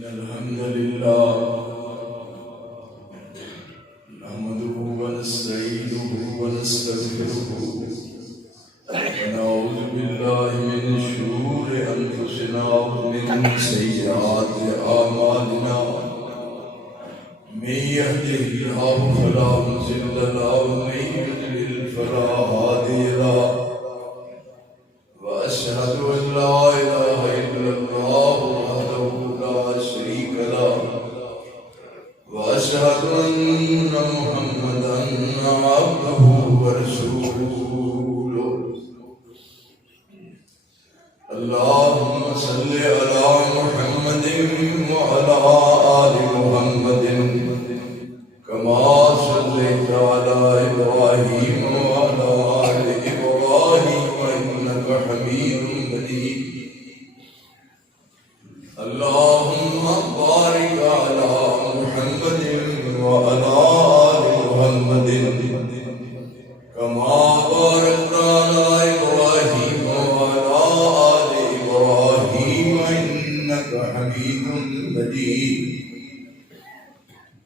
الحمد لله نحمده ونستعينه ونستغفره ونعوذ بالله من شرور أنفسنا ومن سيئات أعمالنا من يهده الله فلا مضل له ومن يضلل فلا هادي له وأشهد أن لا إله إلا الله وحده لا شريك له وأشهد أن محمدا عبده ورسوله اللهم صل على محمد وعلى آل محمد كما صليت على إبراهيم وعلى آل إبراهيم إنك حميد مجيد اللهم بارك على محمد وعلى آل محمد كما باركت على إبراهيم وعلى آل إبراهيم إنك حميد مجيد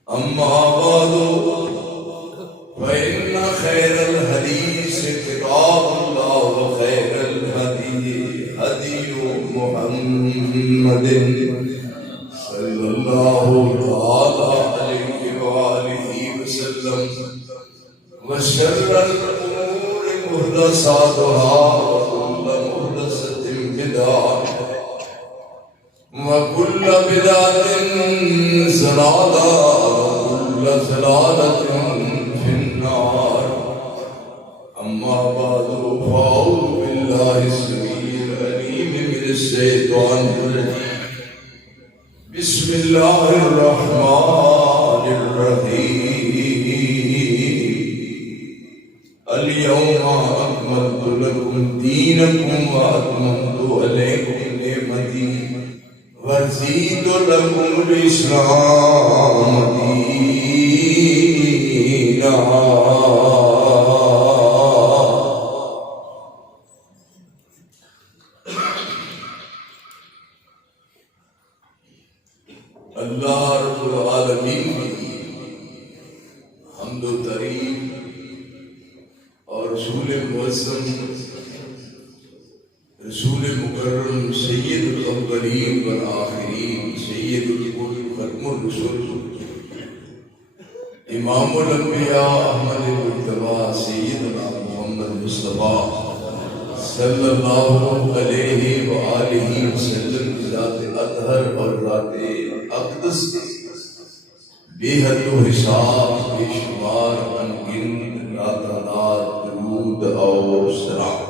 أما بعد فإن خير الحديث كتاب الله وخير الهدي هدي محمد صلى الله تعالى عليه وآله وسلم وشر الأمور محدثاتها وكل محدثة بدعة وكل بدعة ضلالة وكل ضلالة في النار أما بعد فأعوذ بالله السميع العليم من الشيطان الرجيم بسم الله الرحمن الرحيم اليوم أكملت لكم دينكم وأتممت عليكم نعمتي ورضيت لكم الإسلام دينا اللہ رب العالمین کی حمد و تعریف اور رسول معظم رسول مکرم سید الاولین والآخرین سید الکل ختم الرسل امام الانبیاء احمد مجتبی سیدنا محمد مصطفیٰ صلی اللہ علیہ وآلہ وسلم ذات اطہر اور ذات اقدس بے حد و حساب بے شمار انگن راتعداد درود اور سلام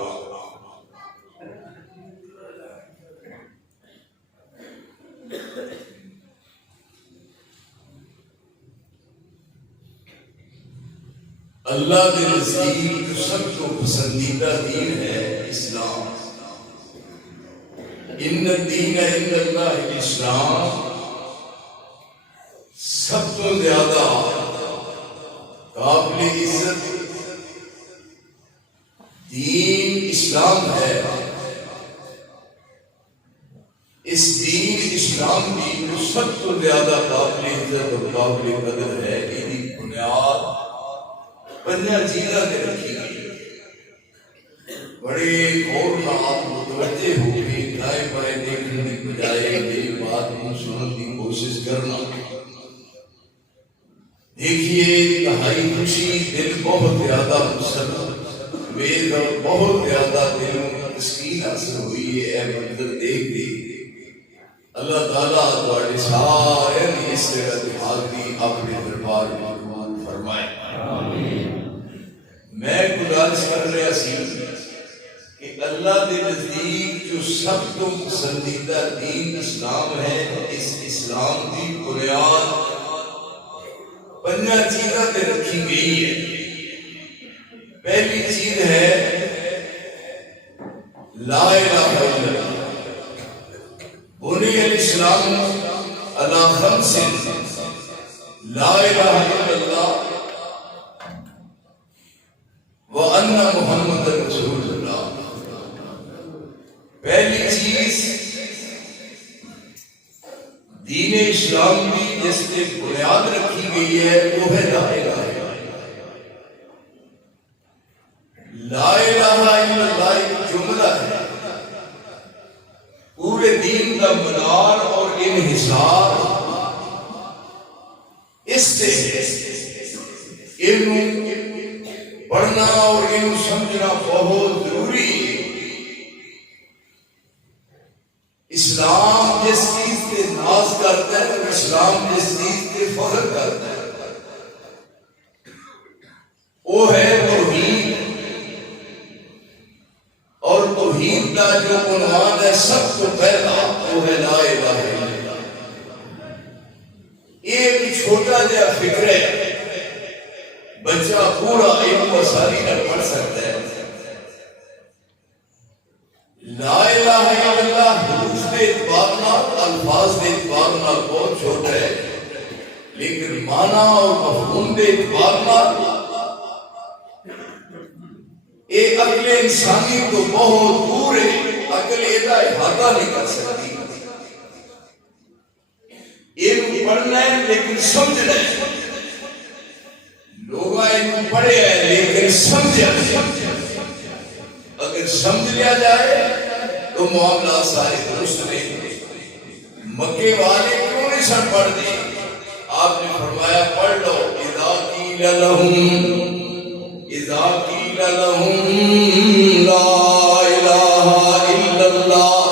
اللہ کے نزدیک سب کو پسندیدہ دین ہے اسلام ان الدین عند اللہ الاسلام سب سے زیادہ قابل عزت دین اسلام ہے اس دین اسلام کی جو سب سے زیادہ قابل عزت اور قابل قدر ہے یہ بنیاد پنجہ چیزاں نے رکھی گئی بڑے غور کا آپ متوجہ ہو کے دائیں بائیں دیکھنے کے بجائے میری بات کو سننے کی کوشش کرنا دیکھیے انتہائی خوشی دل بہت زیادہ مسرت میز اور بہت زیادہ دلوں میں تسکین حاصل ہوئی ہے اے منظر دیکھ دیکھ اللہ تعالیٰ تمہارے سارے اس طرح کی حاضری اپنے دربار میں قبول فرمائے میں گزارش کر رہا سی کہ اللہ کے نزدیک جو سب کو پسندیدہ دین اسلام ہے اس اسلام کی بنیاد پنجہ چیزاں تے رکھی گئی ہے پہلی چیز ہے لا الہ الا اللہ بنی الاسلام علی خمس لا الہ الا اللہ وَأَنَّ مُحَمَّدَ رَسُولُ اللَّهِ پہلی چیز دین اسلام کی جس نے بنیاد رکھی گئی ہے وہ ہے لا الہ الا اللہ۔ لا الہ الا اللہ ایک جملہ ہے، پورے دین کا مدار اور انحصار اس سے علم پڑھنا اور علم سمجھنا بہت ضروری ہے۔ اسلام جس چیز پہ ناز کرتا ہے، اسلام جس چیز پہ فخر کرتا ہے وہ ہے توحید، اور توحید کا جو عنوان ہے سب سے پہلا وہ ہے لا الہ الا اللہ۔ ایک چھوٹا جا فکر ہے، بچہ پورا علم وساری نہ پڑھ سکتا ہے۔ لا الہ الا اللہ حروف کے اعتبار نال، الفاظ کے اعتبار نال بہت چھوٹا ہے، لیکن معنی اور مفہوم کے اعتبار نال ایک عقل انسانی تو بہت دور ہے، عقل ایسا احاطہ نہیں کر سکتی۔ علم پڑھنا ہے لیکن سمجھنا ہے، لوگ علم پڑھے ہیں لیکن سمجھا نہیں۔ اگر سمجھ لیا جائے تو معاملات سارے درست نہیں۔ مکے والے کیوں نہیں سن پڑھتے؟ آپ نے فرمایا پڑھ لو، اذا قیل لهم لا الہ الا اللہ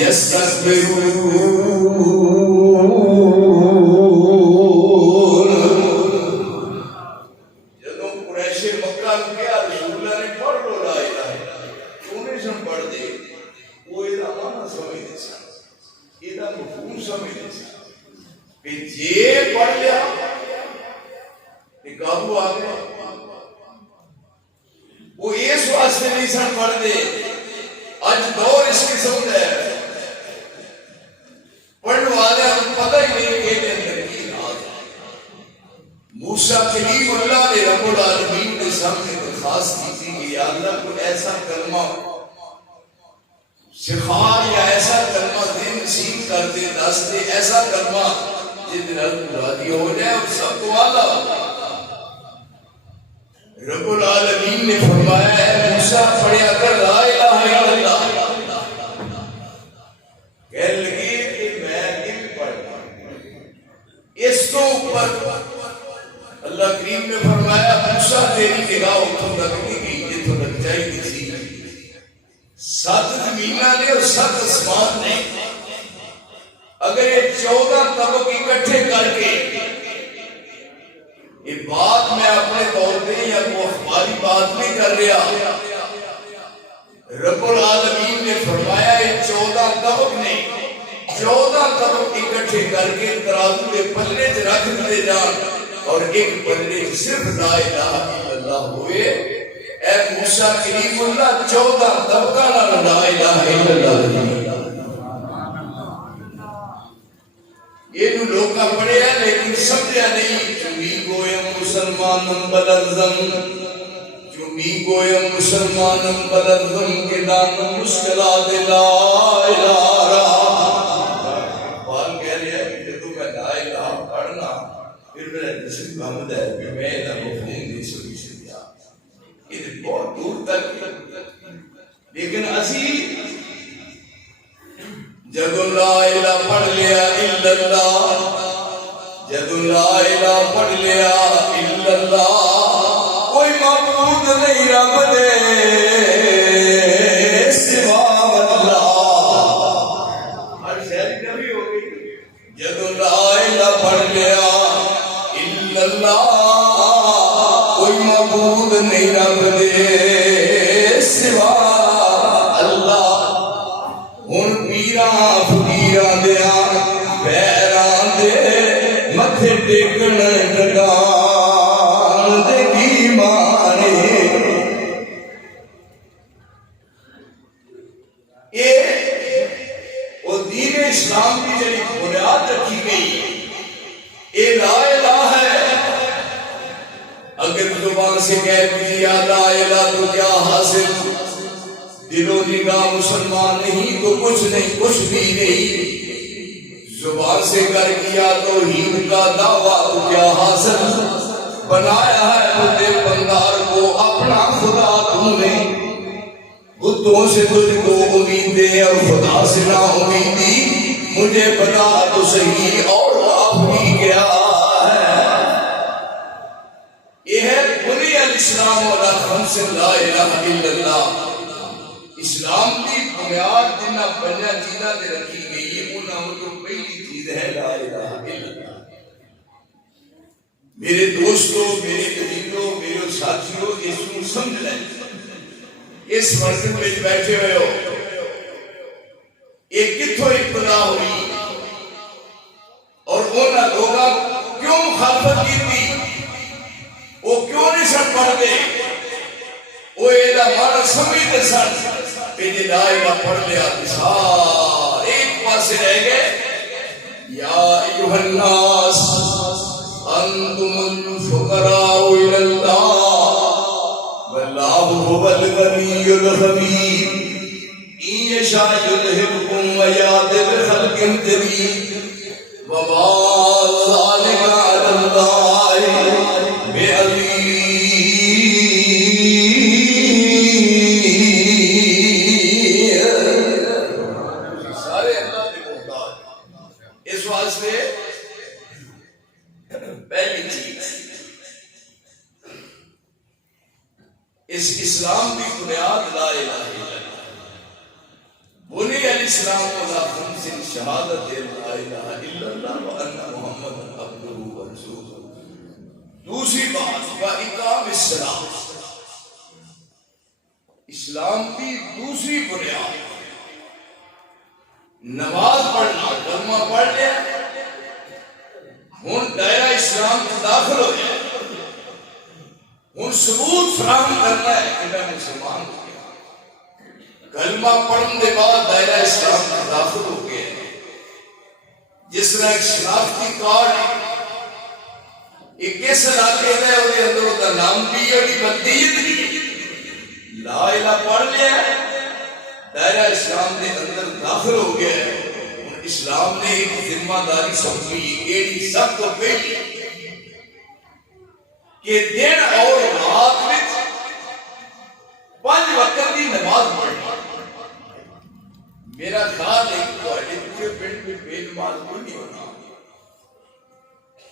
یستکبرون۔ جدوں قریش مکہ نے کہا رسول اللہ نے پڑھ لو لا الہ الا اللہ، کیوں نہیں سن پڑھتے؟ وہ یہ معنی سمجھتے سن، یہ مفہوم سمجھتے سن کہ جے پڑھ لیا کہ قابو آ گیا۔ وہ اس واسطے نہیں سن پڑھتے، اج دور اس قسم کا ہے، پڑھنے والے ہم پتہ ہی نہیں کہ کے اندر کی راز ہے۔ موسیٰ کلیم اللہ نے رب العالمین کے سامنے درخواست کی تھی کہ یا اللہ کوئی ایسا کلمہ سکھا یا ایسا کلمہ دے نصیب کر دے، دس دے ایسا کلمہ جس دن راضی ہو جائے اور سب کو آلہ۔ رب العالمین نے فرمایا ہے موسیٰ پڑھیا کر لا الہ الا اللہ۔ کہنے لگے کہ میں کیوں پڑھتا اس کو اوپر اللہ کریم نے فرمایا موسیٰ تیری نگاہ اتوں تک نہیں گئی جتوں تک چاہیے تھی۔ 7 زمیناں نے اور 7 آسمان نے، اگر یہ 14 طبق اکٹھے کر کے یہ بات میں اپنے طور پہ یا وہ اخباری بات نہیں کر رہا، رب العالمین نے فرمایا یہ 14 طبق نے 14 طبق اکٹھے کر کے ترازو کے پلے سے رکھ دیے جان اور ایک پلے صرف لا الہ الا اللہ ہوئے۔ اے موسیٰ کلیم اللہ 14 طبقہ لا الہ الا اللہ۔ یہ جو لوگا پڑھے ہیں لیکن سمجھا نہیں۔ چمی گویا مسلمانم بلرزم، چمی گویا مسلمانم بلرزم کے دان مشکلات لا الہ رہا۔ اقبال کہہ رہا ہے کہ تو میں لا الہ پڑھنا پھر میرا نصیب محمد ہے کہ میں ادھا مفہوم نہیں سنی سکتا، یہ بہت دور تک۔ لیکن اسی جدو لا الہ پڑھ لیا الا اللہ، جدو لا الہ پڑھ لیا الا اللہ، کوئی معبود نہیں رب دے سوا اللہ۔ ہر شہری کبھی ہوگی جدو لا الہ پڑھ لیا الا اللہ، کوئی معبود نہیں رب دے سوا اللہ۔ ہن پیراں فقیراں دیاں پیراں دے متھے ٹیکن ٹکان دے کی مانے۔ وہ دین اسلام کی جڑی بنیاد رکھی گئی اے لا الہ ہے۔ اگر زبان سے کہہ دیا لا الہ تو کیا حاصل؟ دل و نگاہ مسلمان نہیں تو کچھ نہیں، کچھ بھی نہیں۔ زبان سے کر کیا توحید کا دعویٰ تو کیا حاصل بنایا ہے مجھے بندار کو اپنا خدا تم نے بتوں سے تجھ کو امیدیں اور خدا سے نا امیدی مجھے بتا تو صحیح اور آخری کیا ہے یہ ہے بنی الاسلام علی خمس لا الہ الا اللہ اسلام کی بنیاد جنہ بنیا چیزاں دے رکھی گئی ہے انہاں تو پہلی چیز ہے لا الہ الا اللہ میرے دوستوں میرے قریبوں میرے ساتھیوں اس کو سمجھ لیں اس مرکز میں بیٹھے ہوئے ہو یہ کتھوں ابتدا ہوئی اور انہاں لوگاں کیوں مخالفت کی تھی وہ کیوں نہیں سن پڑھ دے وہ ایدہ مانا سمجھتے سن پیجے لا الہ پڑھ لیا سار ایک پاسے رہ گئے یا ایوہ الناس انتم الفقراء الى اللہ واللہ هو الغنی الحمید ان یشاء یذہبکم ویأتی بخلق جدید وما ذلک علی اللہ بعزیز سارے اللہ کے محتاج اس واسطے پہلی چیز اس اسلام کی بنیاد لا الہ الا اللہ بنی الاسلام علی خمس شہادت لا الہ الا اللہ وان محمد عبدہ ورسولہ دوسری بات واقام الصلاۃ اسلام کی دوسری بنیاد نماز پڑھنا کلمہ پڑھ لیا ہن دائرہ اسلام میں داخل ہو جائے ہن ثبوت فراہم کرنا ہے کہ میں مسلمان ہو گیا کلمہ پڑھنے کے بعد دائرہ اسلام میں داخل ہو گیا جس طرح ایک شناختی کارڈ ہے ایک کس علاقے میں اور اندر ہوتا نام بھی ہے بھی بلدیت بھی لا الہ پڑھ لیا دائرہ اسلام کے اندر داخل ہو گیا اسلام نے ایک ذمہ داری سمجھی ایڈی سب تو پہلی کہ دن اور رات میں 5 وقت کی نماز پڑھنا میرا خیال ہے کہ پورے پنڈ میں بے نماز کوئی نہیں ہونا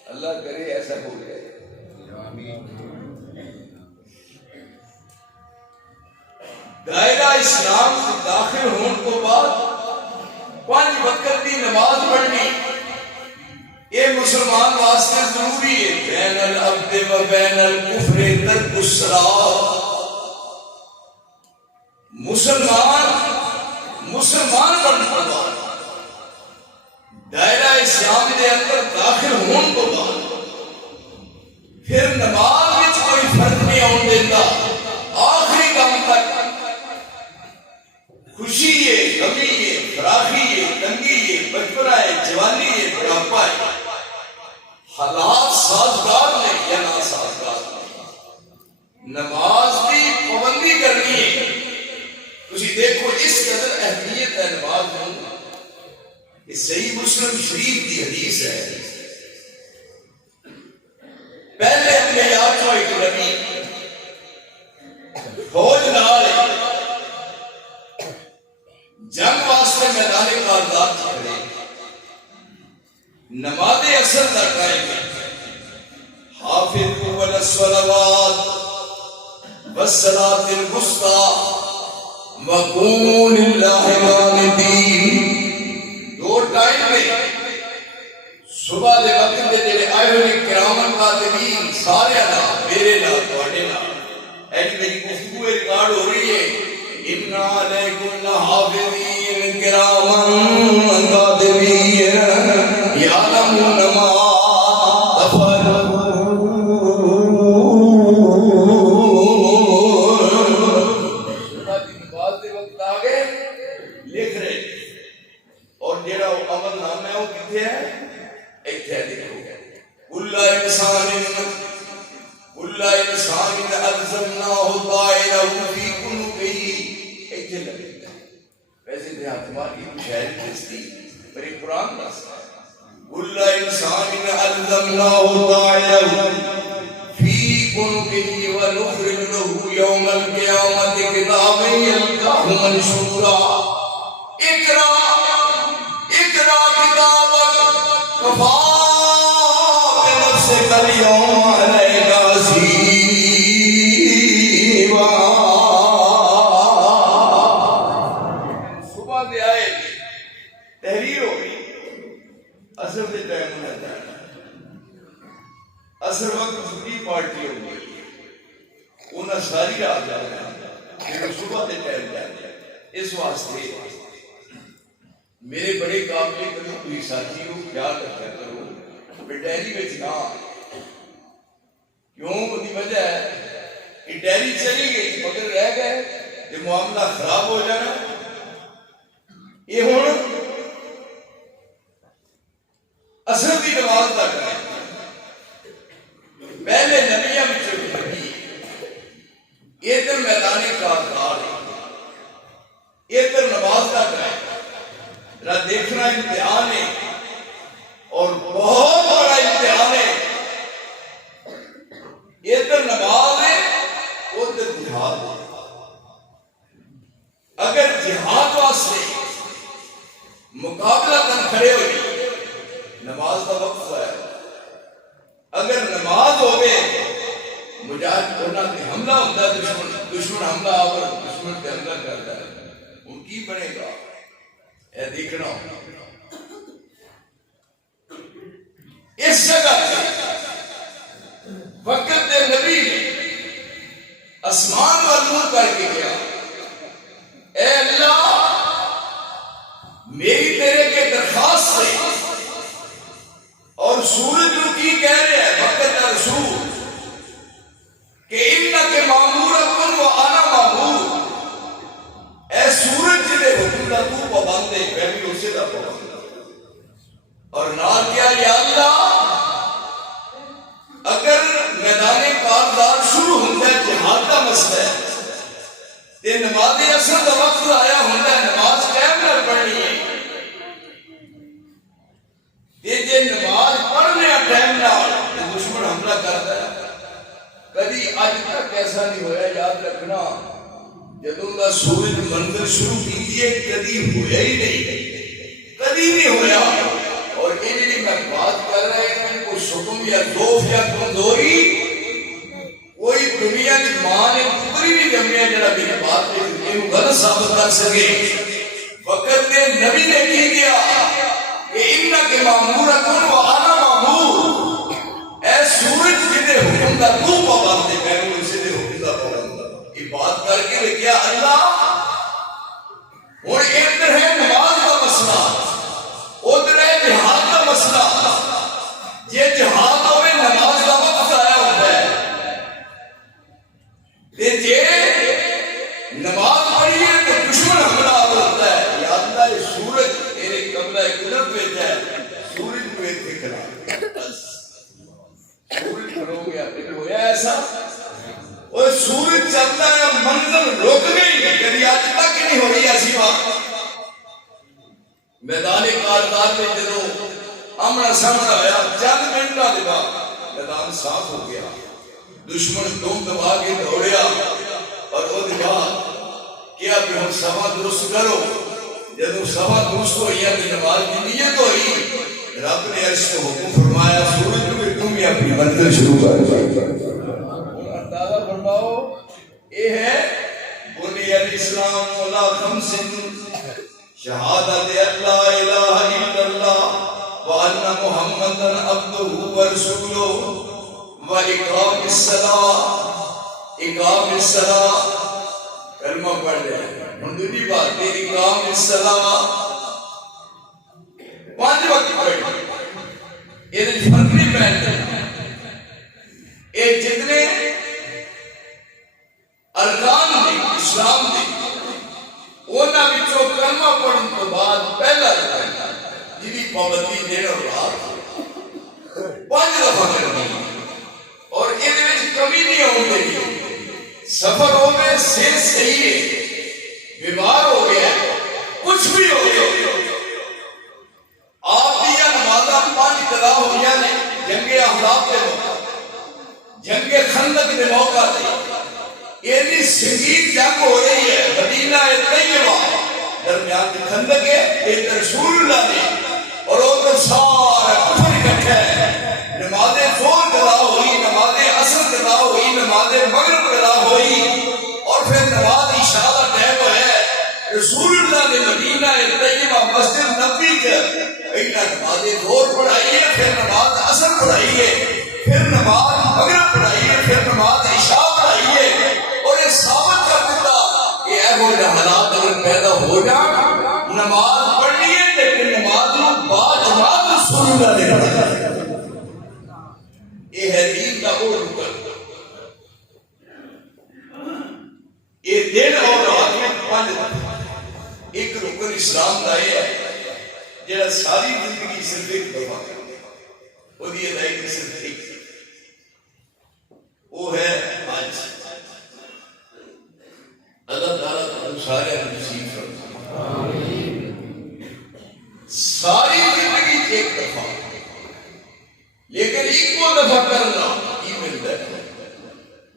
اللہ کرے ایسا ہو جائے دائرہ اسلام سے داخل ہونے کو بعد 5 وقت کی نماز پڑھنی یہ مسلمان واسطے ضروری ہے بین العبد و بین الکفر ترک الصلاۃ مسلمان بننا دائرہ اسلام کے اندر داخل ہونے کو بعد پھر نماز میں کوئی فرق نہیں آن دیتا آخری کام تک خوشی ہے غمی ہے فراخی ہے تنگی ہے بچپنا ہے جوانی ہے بڑھاپا ہے حالات سازگار نے یا ناسازگار نماز کی پابندی کرنی ہے تسی دیکھو اس قدر اہمیت ہے نماز میں یہ صحیح مسلم شریف کی حدیث ہے پہلے اپنے یاد کو ایک نبی فوج نال جنگ واسطے میدان کارزات کھڑے نماز اثر نہ قائم حافظوا علی الصلوات والصلاۃ الوسطی وقوموا للہ قانتین 2 ٹائم میں صبح دے وقت دے جڑے آئے ہوئے کرامن کاتبین سارے نال میرے نال تواڈے نال ایک میری گفتگو ریکارڈ ہو رہی ہے اِنَّ عَلَيْكُمْ لَحَافِظِينَ كِرَامًا كَاتِبِينَ يَعْلَمُونَ مَا تَفْعَلُونَ نماز دے وقت آگے لکھ رہے اور جیڑا عمل نامہ ہے وہ کتنے ہے ایتھے دیکھو كُلَّ إِنسَانٍ أَلْزَمْنَاهُ طَائِرَهُ فِي عُنُقِهِ ایتھے لگے ویسے دیہات ہماری شاعری کس تھی پر ایک قرآن دستا ہے كل إنسان ألزمناه طائره في عنقه ونخرج له يوم القيامة كتابا يلقاه منشورا اقرأ كتابك كفى بنفسك اليوم عليك حسيبا. صبح دے آئے تحریر ہو گئی، اثر دے ٹائم ہونا چاہنا، اثر وقت چھٹی پارٹی ہو گئی، انہیں ساری رات جانا ہے، صبح دے ٹائم جانا ہے. اس واسطے میرے بڑے قابل کرو کوئی ساتھی ہو خیال رکھا کرو ڈائری میں نہ کیوں کی وجہ ہے کہ ڈائری چلی گئی مگر رہ گئے یہ معاملہ خراب ہو جانا. یہ ہوں اثر کی نماز کا کریں پہلے نبیاں میں نبی ادھر میدان کارکار ادھر نماز کا کریں ذرا دیکھنا امتحان ہے اور بہت بڑا امتحان ہے. ادھر نماز ہے ادھر جہاد ہے. اگر جہاد واسطے مقابلہ کر کھڑے ہوئی نماز کا وقت ہے. اگر نماز ہوگے مجاہد کرنا کہ حملہ ہوتا ہے دشمن حملہ اور دشمن پہ حملہ کرتا ہے ان کی بنے گا اے دیکھنا. اس جگہ وقت دے نبی نے آسمان وال منہ کر کے گیا اے اللہ میری تیرے کے درخواست سے اور سورج کو کی کہہ رہے ہیں وقت کا رسول کہ انک مامورۃ و انا مامور. اے سورج جدے حکم دا تو پابند ہے میں بھی اسی دا پابند اور نال کیا یا اللہ اگر میدان کارزار شروع ہوتا ہے جہاد کا مسئلہ ہے تے نماز اثر کا وقت آیا ہوتا ہے نماز قائم نہ پڑھنی ہے تے جے نماز پڑھنے ٹائم نہ دشمن حملہ کرتا ہے. کبھی اج تک ایسا نہیں ہویا یاد رکھنا جدوں دا سورج منظر شروع کیجئے کبھی ہویا ہی نہیں کبھی نہیں ہویا. اور یہ جی میں بات کر رہا ہوں کوئی شکم یا ضعف یا کمزوری کوئی دنیا کی ماں نے پتری بھی جمعی جڑا میری بات یہ غلط ثابت کر سکے. وقت نے نبی نے کی دیا کہ انک مامورۃ و انا مامور. اے سورج جدے حکم دا تو پابند ہے میں بھی اسی دے حکم دا پابند. یہ بات کر کے کیا اللہ اور ادھر ہے نماز کا مسئلہ ادھر ہے جہاد کا مسئلہ. یہ جہاد ہوئے نماز کا وقت آیا ہوتا ہے یہ نماز پڑھیے تو دشمن حملہ ہوتا ہے. یا اللہ یہ سورج میرے قبلہ قدرت پہ ہے سورج کو ایک دکھنا بس سورج کھڑو گیا پھر ہویا ایسا اور سورج چلتا ہے منزل رک گئی کبھی آج تک نہیں ہو رہی ایسی بات. میدان کارزار میں جدو آمنا سامنا آیا چند منٹوں کے بعد میدان صاف ہو گیا. دشمن دم دبا کے دوڑیا اور وہ دکھا کیا کہ ہم صفا درست کرو. جدو صفا درست ہوئی ہے کہ نماز کی نیت ہوئی رب نے عرش کو حکم فرمایا سورج میں تم ہی اپنی منزل شروع کر دو. اندازہ فرماؤ یہ ہے بنی الاسلام علی خمس شہادت اللہ الہ الا اللہ وان محمد عبدہ ورسولہ واقام الصلاۃ کلمہ پڑھ لے. ہن دوسری بات اقام الصلاۃ 5 وقت پڑھ یہ فرق نہیں پہنتے یہ جتنے ارکان نے اسلام دے انہاں وچوں کلمہ پڑھن تو بعد پہلا جی پابندی دن اور رات 5 دفعہ کرنی اور یہ کمی نہیں ہونے دی. سفر ہو گئے صحت صحیح ہے بیمار ہو گیا کچھ بھی ہو گیا آپ دیا نمازہ جنگ احزاب کے موقع جنگ خندق کے موقع تے ایسی سنگین جنگ ہو رہی ہے مدینہ طیبہ درمیان کے خندق ہے ایک رسول اللہ نے اور ادھر سارا کفر اکٹھا ہے نماز زور قضا ہوئی نماز عصر قضا ہوئی نماز مغرب قضا ہوئی اور پھر نماز عشاء کا ٹائم ہے رسول اللہ نے مدینہ طیبہ مسجد نبوی کے پہلا نماز زور پڑھائی ہے پھر نماز عصر پڑھائی ہے پھر نماز مغرب پڑھائی ہے پھر نماز عشاء پڑھائی ہے اور یہ ثابت کر دیتا کہ ایسے حالات اگر پیدا ہو جائیں نماز پڑھنی ہے لیکن نماز با جماعت رسول اللہ نے پڑھا یہ ہے دین کا وہ رکن یہ دن اور رات میں پانچ ایک رکن اسلام کا یہ ہے جہاں ساری زندگی صرف ایک دفعہ وہ دی ادائیگی صرف ایک وہ ہے آج اللہ تعالیٰ کو سارے نصیب فرمائے ساری زندگی ایک دفعہ لیکن ایک کو دفعہ کرنا یہ ملتا ہے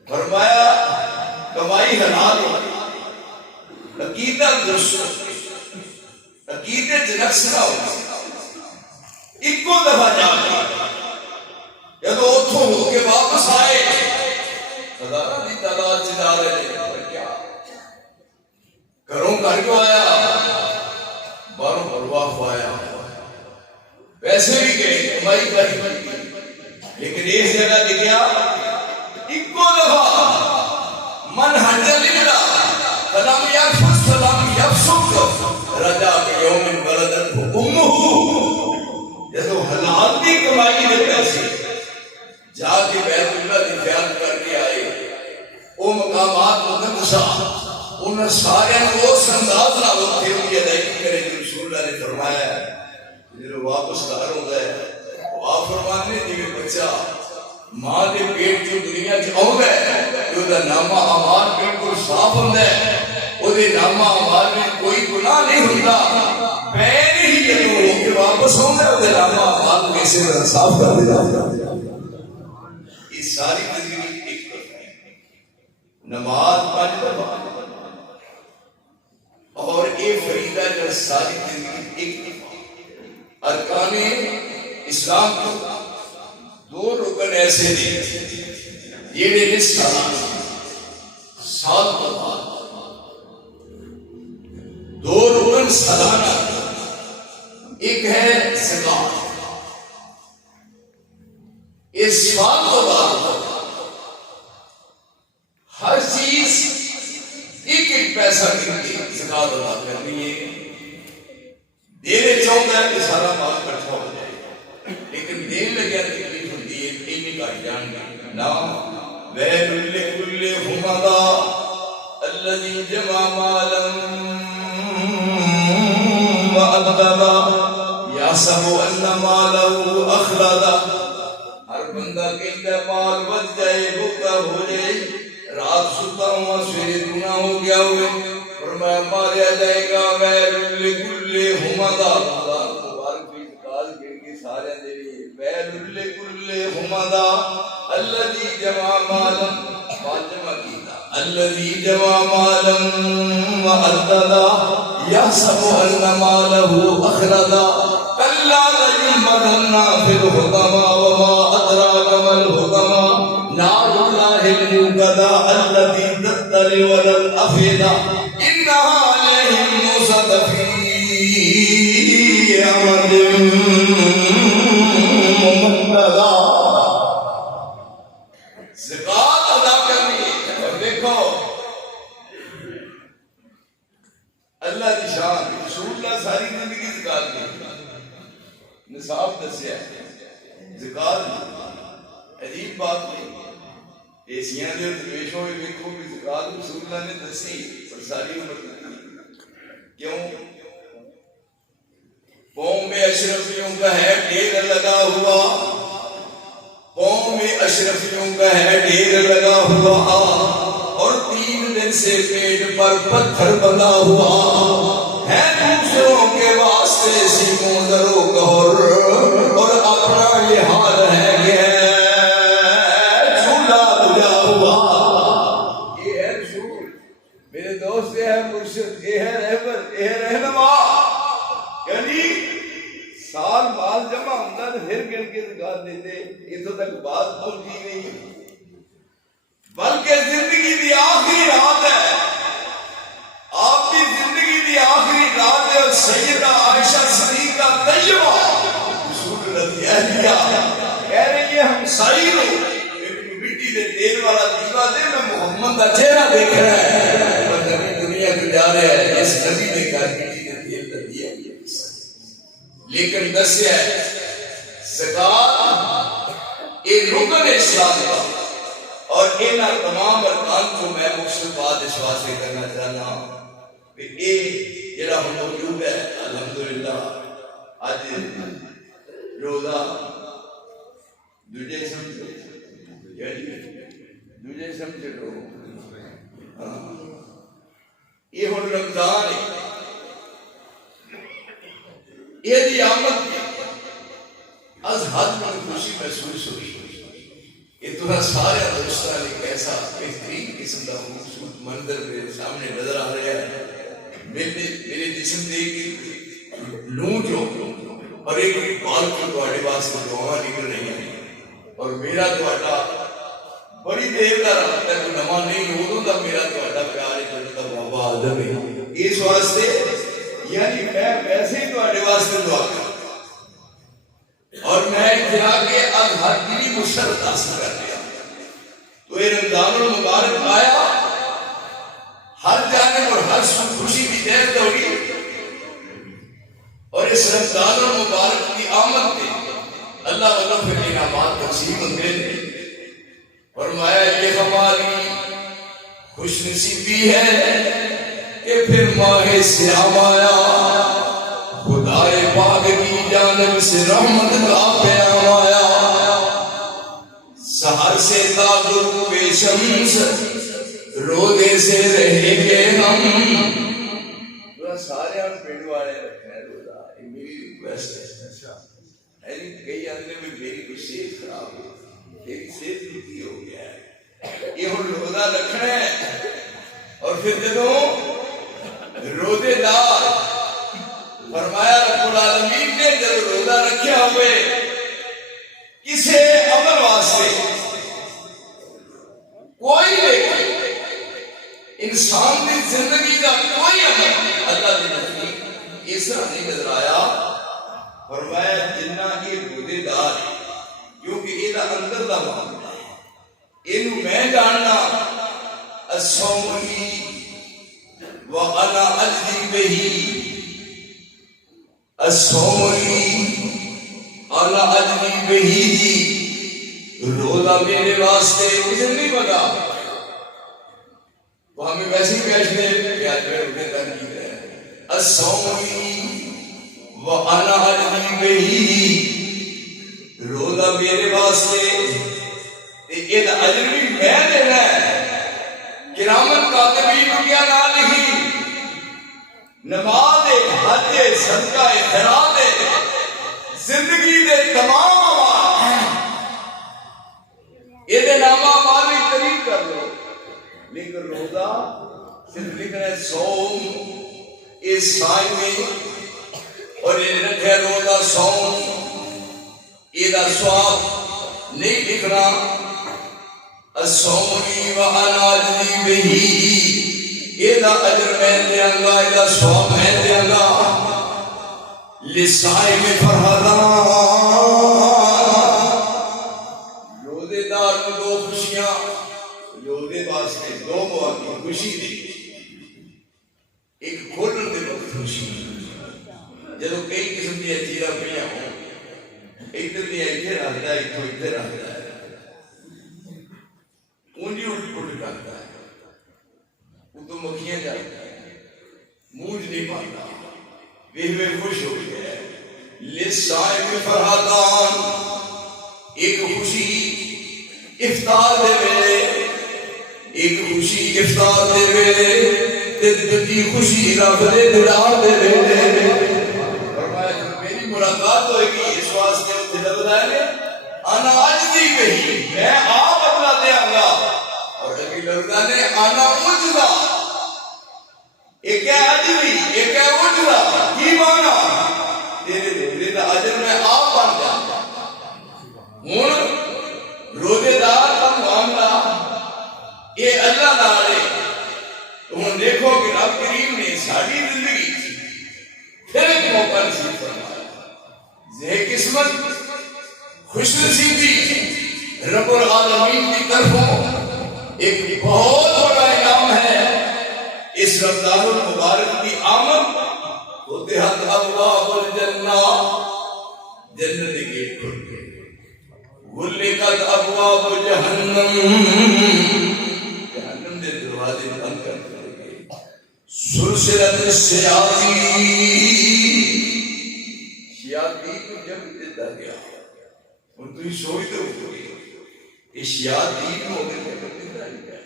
فرمایا کمائی حلال ہو عقیدہ درست عقیدے جنکس نہ ہو ایک کو دفعہ جا جب اتھوں ہو کے واپس آئے ہزارہ دی تعداد سے جا رہے ہیں کیا گھروں گھر کو آیا باروں پرواف آیا پیسے بھی گئے کمائی کری لیکن ایک جگہ دکھیا ایک کو دفعہ من حجل اللہ فلم یرفض فلم یفسق رجا کے یوم بلدت امہ جیسے حلال کی کمائی نے پیسے جا کے بیت اللہ کی خیال کر کے آئے وہ مقامات مقدسہ انہیں سارے وہ انداز نہ ہوتے ہوئی ادائیگی کرے جو رسول اللہ نے فرمایا ہے جو واپس گھر ہو گئے وہ آپ فرمانے جی بچہ ماں کے پیٹ جو دنیا آؤ گئے جو نامہ اعمال بالکل صاف ہوتا ہے وہ نامہ اعمال میں کوئی گناہ نہیں ہوتا پیر ہی جب ہو کے واپس ہوں گے وہ نامہ اعمال کو کیسے طرح صاف کر دیتا یہ ساری زندگی ایک نماز پانچ دفعہ اور یہ فریضہ جو ساری زندگی ایک ارکان اسلام کو دو رکن ایسے ہیں یہ سال کے بعد دو رکن سالانہ ایک ہے زکات اس سال کے بعد ہر چیز ایک ایک پیسہ کی زکات ادا کرنی ہے دینے چاہتا ہے کہ سارا مال اکٹھا ہو جائے لیکن دین لگیا تکلیف ہوتی ہے اینی کا جان نام ویل لکل ہمدا الذی جمع مالا وعددا یحسب ان مالہ اخلدا ہر بندہ کہتا مال بچ جائے بھوکا ہو جائے رات ستا ہوا سویرے دونا ہو گیا ہوئے فرمایا ماریا جائے گا ویل لکل ہمدا مبارک بھی کال گر کے سارے دے لیے ویل لکل ہمدا الذی جمع مالا مال جمع کیتا الذی جمع مالا وعددا یحسب ان مالہ اخلدا کلا لینبذن فی الحطمہ وما ادراک ما الحطمہ نار اللہ الموقدہ الذی تطلع علی الافئدہ انہا علیہم موصدہ فی عمد ممددہ زکات ادا کرنی ہے اور دیکھو اللہ کی شان رسول اللہ ساری زندگی زکات کی نصاب دسیا زکات عجیب بات نہیں ایسیاں دے درویشوں میں دیکھو کہ زکات رسول اللہ نے دسی پر ساری عمر کیوں قوم میں اشرفیوں کا ہے ڈھیر لگا ہوا قوم میں اشرفیوں کا ہے ڈھیر لگا ہوا اور 3 دن سے پیٹ پر پتھر بنا ہوا ہے دوسروں کے واسطے سیموں درو گہر اور اپنا یہ حال ہے تو پھر گن کے دکھا دیتے، اتوں تک بات پہنچی نہیں، بلکہ زندگی دی آخری رات ہے، آپ کی زندگی دی آخری رات ہے، اور سیدہ عائشہ صدیقہ طیبہ رسول رضی اللہ کہہ رہی ہے ہم سائی لو مٹی دے تیل والا دیوا دے، میں محمد کا چہرہ دیکھ رہا ہے، اور نبی دنیا کو جا رہا ہے، اس نبی نے کہا مٹی دے تیل کا دیا، لیکن دسیا ہے زکات ایک رکن اسلام کا، اور انہاں تمام ارکان کو میں مصطفیٰ اس واسطے کرنا چاہنا کہ اے جڑا ہم موجود ہے الحمدللہ اج روزہ دوجے سمجھو دوجے سمجھو یہ ہن رمضان ہے، یہ دی آمد از حد میں خوشی محسوس ہوئی، یہ تمہیں سارے دوستوں نے ایسا بہترین قسم کا خوبصورت منظر میرے سامنے نظر آ رہا ہے، میرے جسم دے کی لوں جو اور ایک بال کو تواڈے واسطے دعاواں نکل رہی ہیں، اور میرا تواڈا بڑی دیر کا رابطہ ہے، کوئی نواں نہیں، ادوں کا میرا تواڈا پیار ہے جو بابا آدم ہے، اس واسطے یعنی میں ویسے ہی تواڈے واسطے دعا کرتا اور میں جا کے اب ہر دلی مسرت حاصل کر لیا، تو یہ رمضان المبارک آیا، ہر جانب اور ہر خوشی کی دیر دوڑی، اور اس رمضان المبارک کی آمد پہ اللہ والوں پھر انعامات تقسیم ہوتے ہیں، فرمایا یہ ہماری خوش نصیبی ہے کہ پھر ماہ سیام آیا، خدا پاک کی جانب سے رحمت کا پیام آیا، سحر سے تا غروب شمس روزے سے رہیں گے ہم، سارے ہم پنڈ والے رکھنا ہے روزہ، یہ میری ریکویسٹ ہے، کئی آدمی میں میری کوئی صحت خراب ہو، میری صحت دکھی ہو گیا ہے، یہ ہم روزہ رکھنا ہے، اور پھر جدوں روزے دار فرمایا رب العالمین نے جب روزہ رکھے ہوئے کسی عمل واسطے کوئی لیکن انسان کی زندگی کا کوئی عمل اللہ کے نزدیک اس طرح نہیں نظر آیا، فرمایا جنہ یہ روزے دار کیونکہ یہ اندر کا معاملہ ہے، یہ میں جاننا الصوم لی وانا اجزی بہ، الصوم لی انا اجزی بہ، روزہ میرے واسطے مجھے نہیں پتا، وہ ہمیں ویسے ہی بیٹھتے کہ آج میں اٹھے تک کی ہے، الصوم لی وانا اجزی بہ، روزہ میرے واسطے یہ اجر بھی میں دینا ہے، کرامن کاتبین کیا نہ لکھی، نماز حج صدقہ خیرات زندگی دے تمام اعمال یہ نامہ اعمال بھی قریب کر لو، لیکن روزہ صرف لکھنا ہے صوم اس صائمی، اور یہ رکھے روزہ صوم یہ ثواب نہیں لکھنا، الصوم لی وانا اجزی بہ، یہ اجر میں دیاں گا، یہ ثواب میں دیاں گا، لصائم فرحتان، روزے دار کو دو خوشیاں، روزے واسطے دو مواقع خوشی دی، ایک کھولن دے وقت خوشی، جب کئی قسم کی چیزاں پہ ہوں، ادھر بھی ایتھے رکھتا ہے، ایک تو ادھر رکھتا ہے، اونجی اٹھ کرتا ہے، وہ تو مکھیاں جاتا ہے، مونج نہیں پاتا، وہ خوش ہو گیا ہے، لصائم فرحتان، ایک خوشی افطار دے ویلے، ایک خوشی افطار دے ویلے، دوسری خوشی رب دے دیدار دے ویلے، فرمایا کہ میری ملاقات ہوئے گی، اس واسطے دل بتائے انا اجزی بہ، میں آپ اپنا دیا گا، اور اگلی لفظہ نے انا اجزا، ایک ہے اجری ایک ہے اجرا، کی مانا تیرے روزے کا اجر میں آپ بن جاؤں گا، ہوں روزے دار کا معاملہ یہ اللہ نال ہے. ہوں دیکھو کہ رب کریم نے ساری زندگی پھر ایک موقع نصیب فرمایا. یہ قسمت خوش نصیبی رب العالمین کی طرفوں ایک بہت بڑا انعام ہے. اس رمضان المبارک کی آمد فتحت ابواب الجنہ، جنت کے گیٹ کھل گئے. غلقت ابواب جہنم، جہنم کے دروازے بند کر دیے گئے. سلسلۃ الشیاطین، شیاطین کو جب دیتا گیا. اور تو یہ سوچتے ہو کہ شیاطین کو اگر جب دیتا گیا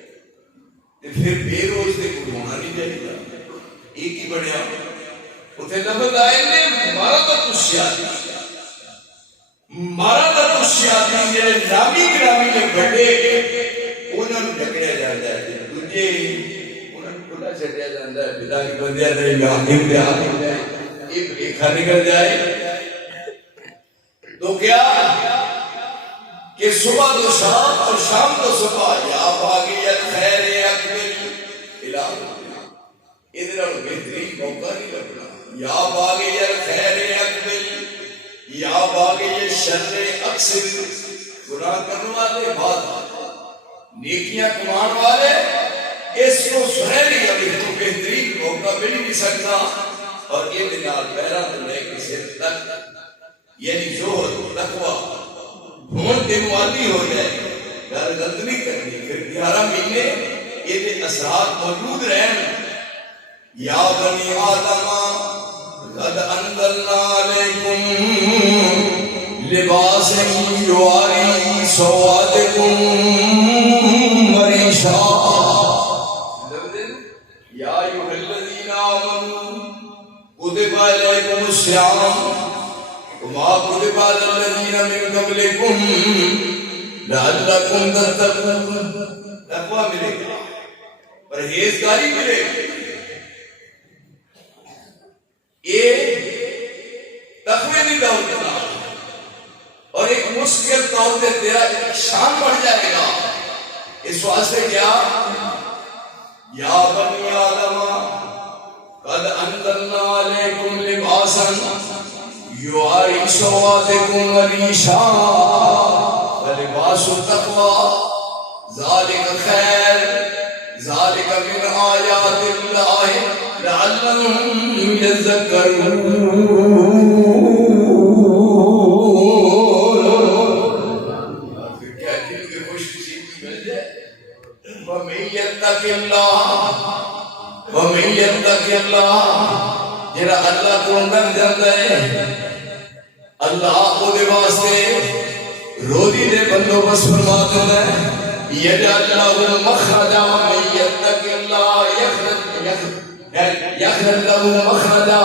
تو پھر بے روز دے کو ہونا نہیں چاہیے. ایک ہی بڑھیا اتنے لفظ آئے نے مارد الشیاطین، مارد الشیاطین جڑے نامی گرامی نے بڑے انہوں نے جکڑیا جاتا ہے. دوجے انہوں نے کھلا چھڈیا جاتا ہے. پتا کی بندیا نہیں یاقین دے آگے ایک ریکھا نکل جائے تو کیا کہ صبح تو شام اور شام تو صبح یا باغیت خیر اکبر الہ ادھر اور بہترین موقع نہیں لگنا. یا باغیت خیر اکبر یا باغیت شر اکثر، گناہ کرنے والے بات نیکیاں کمان والے اس کو سنہری ابھی تو بہترین موقع مل نہیں سکتا. اور یہ بنال پیرا تو لے کے سر تک یعنی زہد تقویٰ بھون دن والی ہو جائے، گھر غلط نہیں کرنی. پھر 11 مہینے یہ اثرات موجود رہیں. یا بنی آدم قد انزلنا علیکم لباسا یواری سوآتکم وریشا. یا ایھا الذین آمنوا کتب علیکم الصیام کما کتب علی الذین من قبلکم لعلکم تتقون. تقویٰ ملے گا، پرہیزگاری ملے گی. یہ تقوی نہیں دور کرنا اور ایک مشکل طور پہ تیرا شان بڑھ جائے گا. اس واسطے کیا یا بنی آدم قد انزلنا علیکم لباسا یواری سوآتکم وریشا ولباس التقوی ذالک خیر ذالک من آیات اللہ لعلهم يذكرون. کیا دل کی خوش نصیبی مل جائے. وَمَن يَتَّقِ اللَّهَ وَمَن يَتَّقِ اللَّهَ جڑا اللہ کو اندر جاندا ہے اللہ کو دے واسطے روزی دے بندوبست فرما دیتا ہے. يَجْعَلْ لَهُ مَخْرَجًا وَمَن يَتَّقِ اللَّهَ يخرج له مخرجا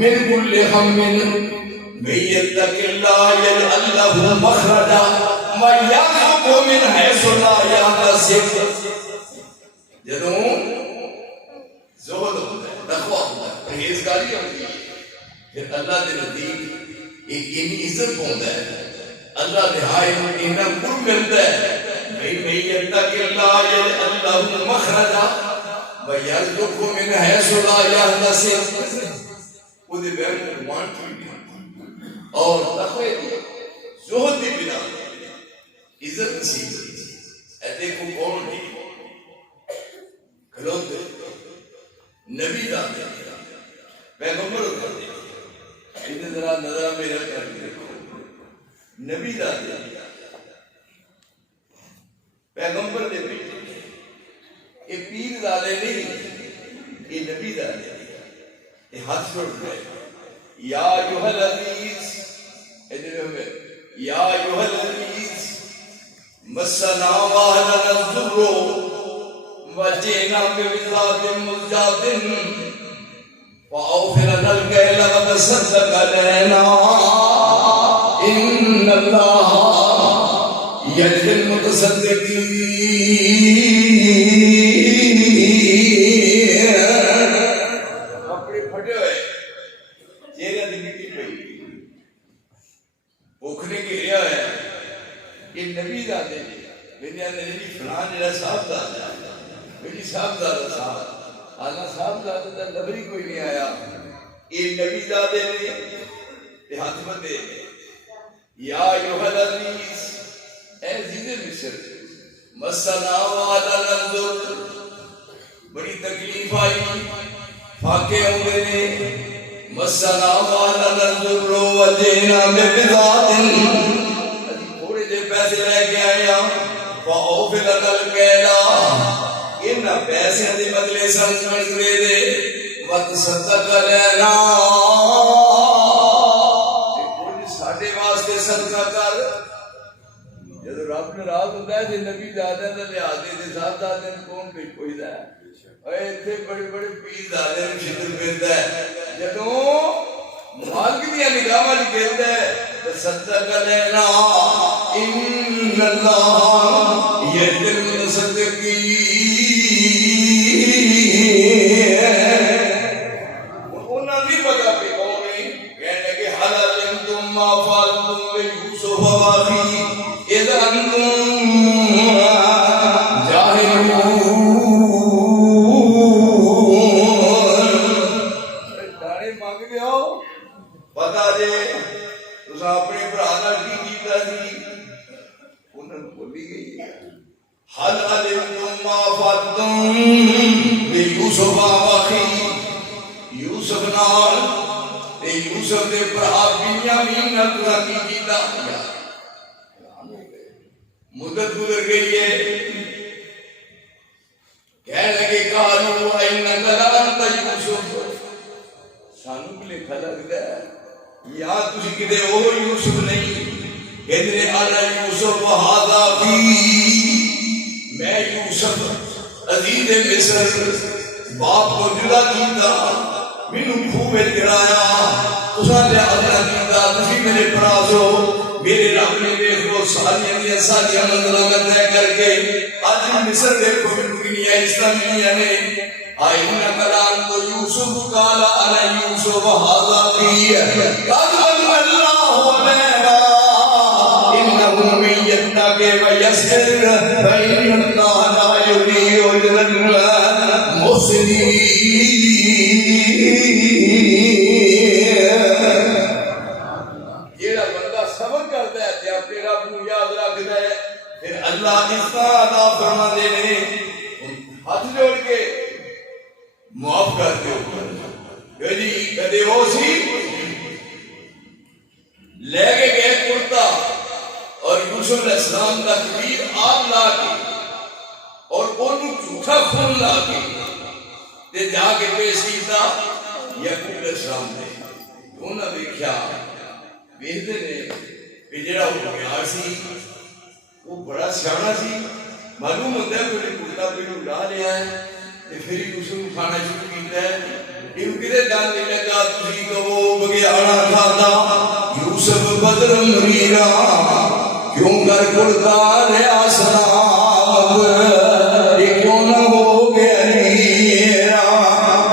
من كل هم من يتق الله يجعل له مخرجا ويرزقه من حيث لا يحتسب. جدوں زہد ہوتا ہے، تقویٰ ہوتا ہے، پرہیزگاری ہوتی ہے، پھر اللہ کے نزدیک ایک اتنی عزت پہنچتا ہے، اللہ کے ہائے اتنا قرب ملتا ہے. من يتق الله يجعل له مخرجا وَيَرْزُقْهُ مِنْ حَيْثُ لَا يَحْتَسِبُ. وہ دے بہن کو مان کی اور تقوی دی زہد دی بنا عزت نصیب ہوئی. اے دیکھو کون نہیں کھلوتے نبی داتے پیغمبر ہوتے اتنے ذرا نظرہ میرا کر دیکھو. نبی داتے پیغمبر دے بیٹے یہ پیر دادے نہیں، یہ نبی دادے. یہ ہاتھ چھوڑ دے. یا ایھا العزیز ادھر ہوئے یا ایھا العزیز مسنا واہلنا الضر وجئنا ببضاعة مزجاة فأوف لنا الكيل وتصدق علينا إن الله يجزي المتصدقين. بھوک نے گھیریا ہے یہ نبی دا دے میری آدھے جی فلان جڑا صاحب دادا میری صاحب دادا صاحب آنا صاحب دادا دا لبری کوئی نہیں آیا یہ نبی دا دے نے ہاتھ بندے یا ایوہ العزیز اے عزیز مصر مسنا والا ننظر بڑی تکلیف آئی فاقے ہوئے نے مسنا والا ننظر وجینا میں بذات تھوڑے دے پیسے لے کے آیا فاوفل الکیلا انہا پیسے دے بدلے سمجھ دے دے وقت صدق لینا ساڑھے واسطے صدقہ کر جب رب نے رات ہوتا ہے جب نبی دادا دا لحاظے دے صاحب دادا نے کون پہ کوئی دا ہے اے اتھے بڑے بڑے پیر دادا نے شدر پیدا ہے جدوں مالک دیا نگاہ والی کہتا ہے تصدق لینا ان اللہ یجل متصدقین انہوں نے پتا پہ قومی کہنے کہ حل علمتم ما فعلتم بِيُوسُفَ وَأَخِيهِ اِذْ أَنْتُمْ جَاهِلُونَ دانے مانگ دے ہو پتا دے تو اپنے برادر کی کیتا سی انہوں نے بولی گئی حل علمتم ما فعلتم بِيُوسُفَ وَأَخِيهِ یوسف نال تے یوسف دے برا بنیامین نال تسا کی کیتا مدت گزر گئی ہے کہنے لگے قالوا انک لانت یوسف سانو بھی لکھا لگتا ہے یا تسی کدے او یوسف نہیں کہتے انا یوسف وہذا فی میں یوسف عزیز مصر باپ کو جدا کیتا مینوں خوب گرایا تساں دے اللہ کیتا تسی میرے پرازو میرے رب نے دیکھو سالیاں منزلہ میں طے کر کے آج مصر دیکھو ملکنیاں اسلامیاں نے آئینہ کلام تو یوسف قال انا یوسف وہذا فی قد اللہ لینا انہو من یتقی ویسر فإن اللہ لا یضیع اجر المحسنین اللہ اس کا عطا فرما دے نے ہاتھ جوڑ کے معاف کر دے کدی کدے ہو سی لے کے گئے کرتا اور یوسف علیہ السلام کا طویل آگ لا کے اور انہوں جھوٹا خون لا کے تے جا کے پیش کیتا یعقوب علیہ السلام نے انہوں نے دیکھا ویدے نے بجڑا ہو گیا سی وہ بڑا سیانا سی معلوم ہوتا ہے کہ کرتا پہلو اڑا لیا ہے تے پھر یوسف کھانا شروع کیتا ہے یہ کدے دان دے لگا تسی کہو بگیاڑا کھاتا یوسف بدر منیرا کیوں کر کرتا رہا سلام یہ کیوں نہ ہو گیا نیرا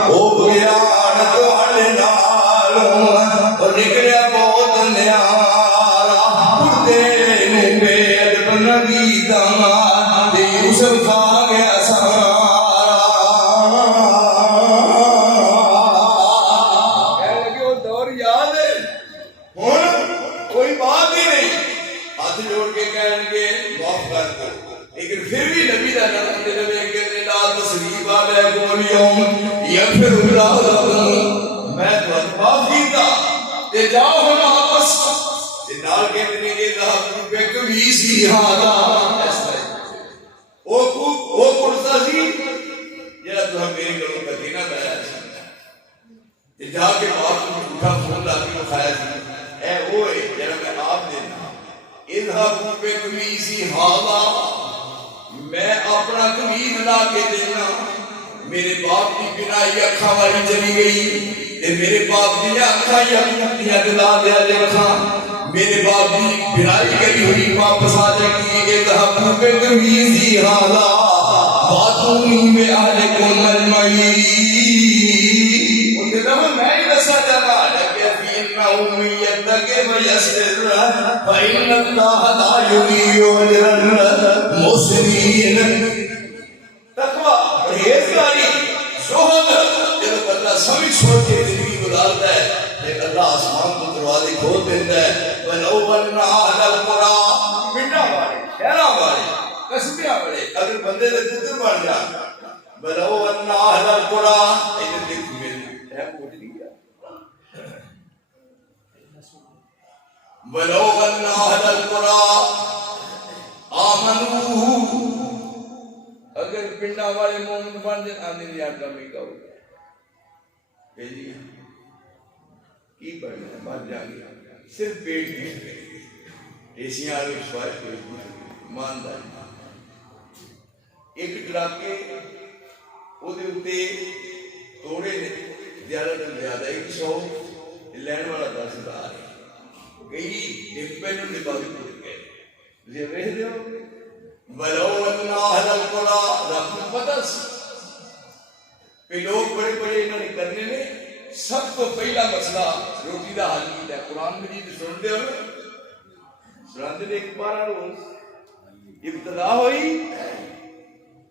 او بگیاڑ تو ہڑ نالوں اور نکلیا بہت نیارا اڑتے نوں بے نبی داماد یوسف کھا گیا سارا کہنے لگے وہ دور یاد ہے کوئی بات ہی نہیں ہاتھ جوڑ کے کہنے لگے معاف کر دو لیکن پھر بھی نبی دا نام دے لگے کہ لا تسریب علیکم اليوم یغفر اللہ لکم میں تو معاف کیتا تے جاؤ ہن واپس نال کہتے ہیں کہ ذہب پہ کبھی سی ہادا وہ کرتا سی جڑا تو میرے گھروں کا دینا لایا سی جا کے باپ کو جھوٹا فون لا کے کھایا سی اے اوئے جڑا میں آپ دینا ذہب پہ کبھی سی ہادا میں اپنا قمیض لا کے دینا میرے باپ کی بنائی اکھاں والی چلی گئی تے میرے باپ کی اکھاں یا دلا دیا لکھاں میرے باپ کی بھرائی کری ہوئی واپس آ جائے گی اذهبوا بقميصي هذا فأتوني بأهلكم أجمعين. قلت لهم ما إذا صدق لك فيما أميتك ويسر فإن الله لا يضيع أجر المحسنين. تقوی پرہیزگاری زہد جب بندہ سمجھ سوچ کے زندگی گزارتا ہے پھر اللہ آسمان کو دروازے کھول دیتا ہے. وَلَوْ أَنَّ أَهْلَ الْقُرَىٰ پنڈا والے شہراں والے قصبیاں والے اگر بندے دے پتر بن جان. وَلَوْ أَنَّ أَهْلَ الْقُرَىٰ ادھر دیکھ میرے ہے پوچھ لیا. وَلَوْ أَنَّ أَهْلَ الْقُرَىٰ آمَنُوا اگر پنڈا والے مومن بن جائے آنے دیا کمی کا ہوگا کی بڑھنا ہے مر جائیں گے صرف پیٹ میں ایسیاں آگے سوائے پیٹ میں ایمانداری. ایک ڈراکے وہ دے اتے توڑے نے زیادہ تر زیادہ 100 لین والا 10,000 کئی ڈپے نے نباوی پڑ گئے یہ رہ دے ہو. وَلَوْ أَنَّ أَهْلَ الْقُرَىٰ رب کو پتہ سی کہ لوگ بڑے بڑے انہوں نے کرنے نے سب کو پہلا مسئلہ روٹی دا حل کیتا ہے. قرآن مجید سن دے ہو سناتے نے ایک بارہ روز ابتدا ہوئی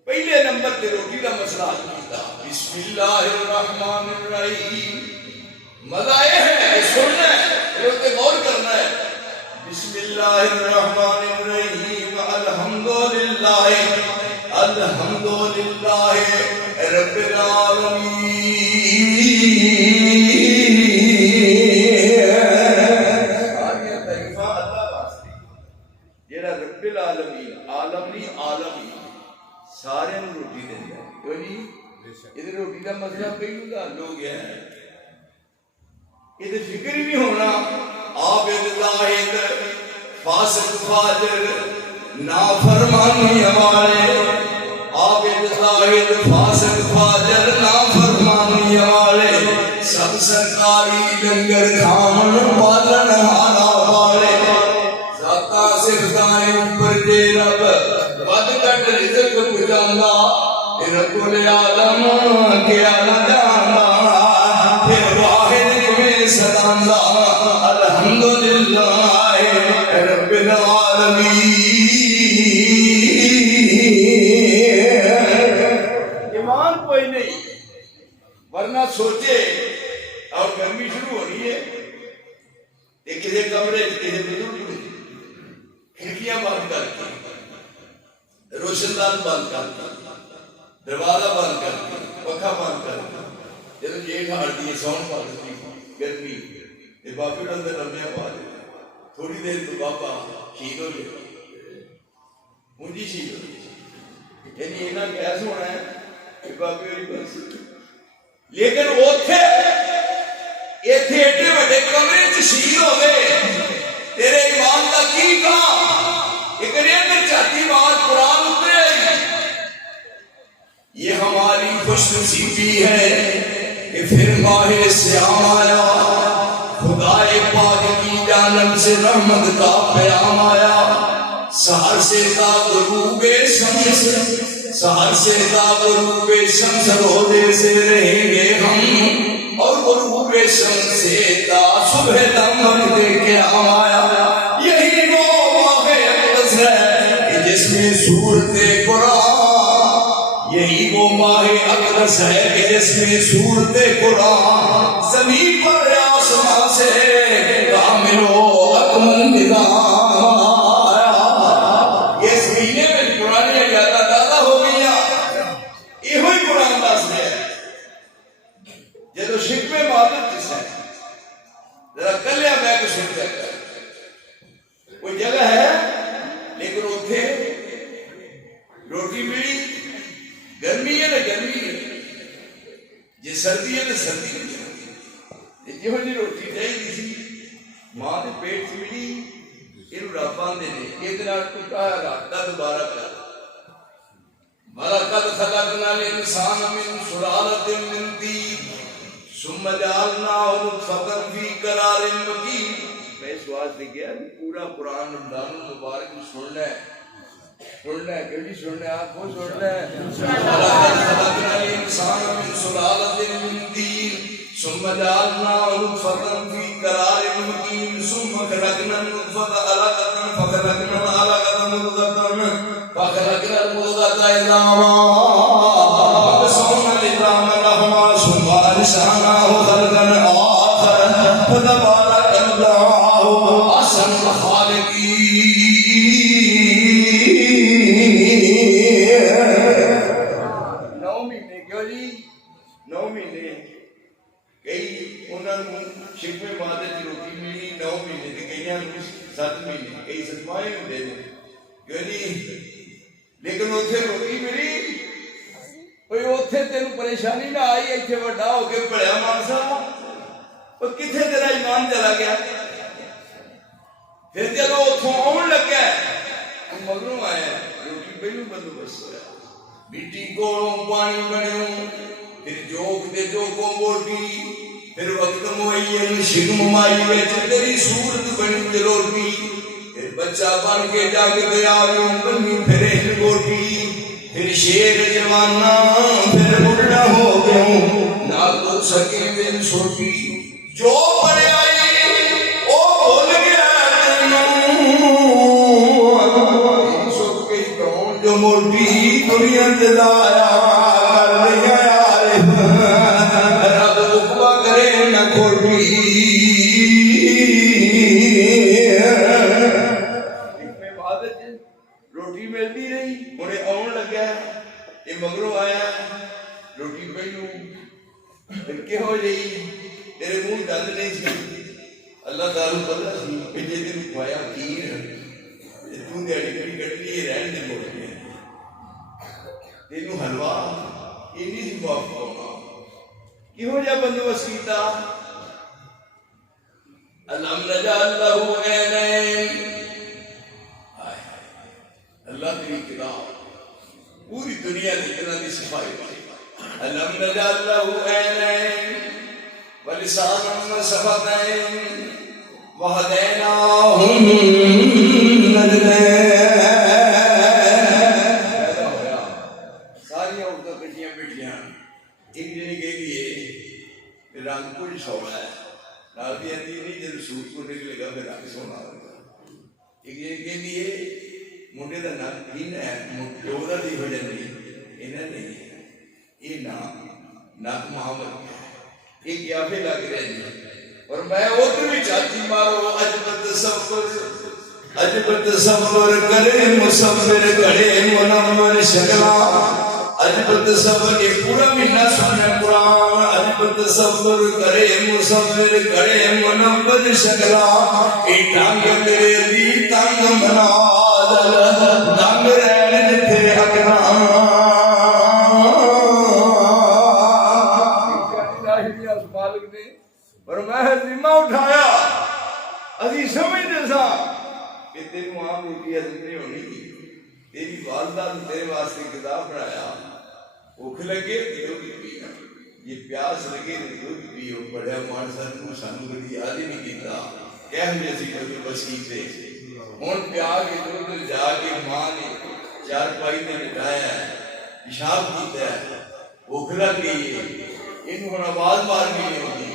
پہلے نمبر تے روٹی دا مسئلہ حل کیتا. بسم اللہ الرحمن الرحیم. مزہ یہ ہے سننا ہے یہ غور کرنا ہے. بسم اللہ الرحمن الرحیم. الحمدللہ الحمدللہ رب العالمین. ساری تعریفاں اللہ واسطے جڑا رب العالمین عالم نہیں عالمی سارے نوں روٹی دیندا ہے. کیوں نہیں ادھر روٹی دا مسئلہ پہلو دا لوگ ہے ادھر فکر ہی نہیں ہونا. عابد زاہد فاسق فاجر نافرمانی ہمارے عابد زاہد فاسق فاجر نافرمانی ہمارے سب سرکاری لنگر کھان پالن ہانا والے ذاتا صفتائیں اوپر دے رب ود کٹ رزق پجاندا رب العالم کیا نہ جاندا پھر واحد میں سداندا الحمدللہ رب العالمین. ایمان کوئی نہیں ورنہ سوچے اور گرمی شروع ہونی ہے کسی کمرے کسی بزرگ کھڑکیاں بند کر کے روشن دان بند کر کے دروازہ بند کر کے پکھا بند کر کے جب یہ ہار دی ساؤنڈ پا دیتی گرمی یہ باپی اندر لمحے پا دیتے تھوڑی دیر تو بابا شہید ہو جائے مجھے شہید ہو جائے یعنی اینا کیس ہونا ہے کہ باپی ہوئی بس. لیکن وہ تھے ایتھے ایٹے بڑے کمرے سے شہید ہو گئے تیرے ایمان کا کی کہا ایک اندر چاہتی بات قرآن اترے. یہ ہماری خوش نصیبی ہے کہ پھر ماہ سیام آیا خدا پاک کی جانب سے رحمت کا پیام آیا. سحر سے تا غروب شمس سحر سے تا غروب شمس روزے سے رہیں گے ہم اور غروب شمس سے تا صبح تک دے کے آیا. یہی وہ ماہ اقدس ہے کہ جس میں سورت قرآن یہی وہ ماہ اقدس ہے کہ جس میں سورت قرآن زمین پر آسمان سے کامل و اکمل نظام آیا. یہ اس مہینے میں قرآن یادہ تازہ ہو گیا یہ ہوئی قرآن دس ہے جدو شک میں معادت جس ہے ذرا کلیا میں کو سن جائے کوئی جگہ ہے لیکن اتھے روٹی ملی گرمی ہے نا گرمی ہے جی سردی ہے نا سردی ہے یہ جو روٹی چاہیے سی ماں دے پیٹ سے ملی یہ رب آندے نے ایک نال کو کہا راتا دوبارہ کر وَلَقَدْ خَلَقْنَا الْإِنسَانَ مِنْ سُلَالَةٍ مِّن طِينٍ ثُمَّ جَعَلْنَاهُ نُطْفَةً فِي قَرَارٍ مَّكِينٍ. میں اس واسطے گیا پورا قرآن رمضان المبارک سننا ہے کیونکہ سننا ہے آپ کو سننا ہے. وَلَقَدْ خَلَقْنَا الْإِنسَانَ مِنْ سُلَالَةٍ مِّن طِينٍ ثم جعلناه نطفة في قرار مكين ثم خلقنا النطفة علقة فخلقنا العلقة مضغة فخلقنا المضغة عظاما فكسونا العظام لحما ثم أنشأناه خلقا آخر فتبارك الله أحسن الخالقين. 9 مہینے کیوں جی 9 مہینے کئی انہوں نے شکوے مادے کی روٹی ملی 9 مہینے تے کئی 7 مہینے کئی 7 ہوندے نے کیوں جی لیکن اوتھے روٹی ملی کوئی اوتھے تینوں پریشانی نہ آئی ایتھے بڑا ہو کے بڑیا مانسا او کتھے تیرا ایمان چلا گیا پھر جدوں اوتھوں آن لگا مگروں آیا روٹی پہلو بندوبست ہوا بیٹی کولوں پانی بنیوں پھر جوک دے جوکوں بوٹی پھر وقت معین شکم مائی وچ تیری صورت بنی جلوٹی پھر بچہ بن کے جگ دے آیوں بنی پھر گوٹی پھر شیر جوانا پھر بڑھا ہو گیوں نہ تو سکے دن سوٹی جو پڑے آئی او بھول گیا تینوں سب کے کون جو موٹی دنیا دلایا کر لیا رب اقبا کرے نہ کھوٹی روٹی ملتی رہی انہیں آن لگا یہ مگروں آیا روٹی پہلو پھر کہ ہو جائی تیرے منہ دند نہیں سی اللہ تعالیٰ پتہ سی پہلے دن کھوایا کیر تو دیڑی کڑی کڑی لیے رہن دے موڑ گیا تینوں حلوہ انہی سی معاف ہونا کہ ہو جا بندوبست کیتا الحم نجعل لہ عینین اللہ تیری کتاب پوری دنیا کی اتنا دی صفائی الحم نجعل لہ عینین ولسانا وشفتین وہدیناہ النجدین. ساری عورتیں کٹیاں بیٹھیاں ایک جنی کہہ دیئے رنگ کوئی سونا ہے نال بھی آتی نہیں جب سوٹ کو نکلے گا پھر رنگ سونا ہوگا ایک جنی کہہ دیئے منڈے دا نک کین ہے پیودا دی ہو جاندی انہیں نہیں ہے یہ نک محمد ایک یافے لگ رہے ہیں اور میں ادھر بھی چاہتی مارو عجب تصور کرے مصور کرے منور شکلا عجب تصور یہ پورا مہینہ سننا قرآن عجب تصور کرے مصور کرے منور شکلا یہ ٹانگ تیرے دی تانگ بنا دنگ رہن جتھے اکنا اور میں ذمہ اٹھایا ابھی سمجھتے سا کہ تیری ماں روٹی حضرت نہیں ہونی تیری والدہ نے تیرے واسطے کتاب پڑھایا بھوک لگے دودھ پینا یہ پیاس لگے دودھ پیو بڑا مان سانو سانو کبھی یاد ہی نہیں کیتا کہہ مجھے سی کبھی بسی سے ہوں پیا کے دودھ جا کے ماں نے چار پائی نے لٹایا ہے پیشاب کیتا ہے بھوک لگ گئی ہے انہوں ہن آواز مارنی نہیں ہوگی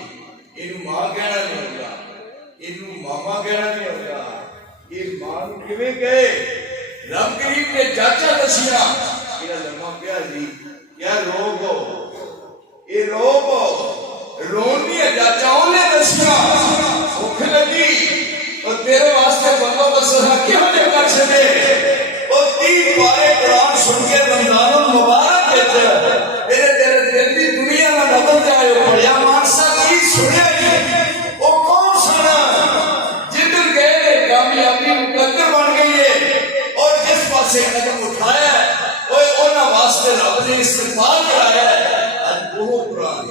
انہوں ماں کہنا نہیں ہوگا انہوں ماما کہنا نہیں ہوگا یہ ماں کیویں گئے رب کریم نے چاچا دسیا یہ لمحہ پیا جی کیا روگ ہو یہ روگ ہو رونی ہے چاچاؤں نے دسیا بھوک لگی اور تیرے واسطے بندوبست کیوں نہیں کر سکے اور 3 پارے قرآن سن کے رمضان المبارک کے تیرے دل کی دنیا میں بدل جائے پڑیا مانسا کی سنے وہ کون سنا جدھر گئے کامیابی مقدر بن گئی ہے اور جس پاسے قدم اٹھایا ہے وہ انہاں واسطے رب نے استغفار کرایا ہے آج وہ قرآن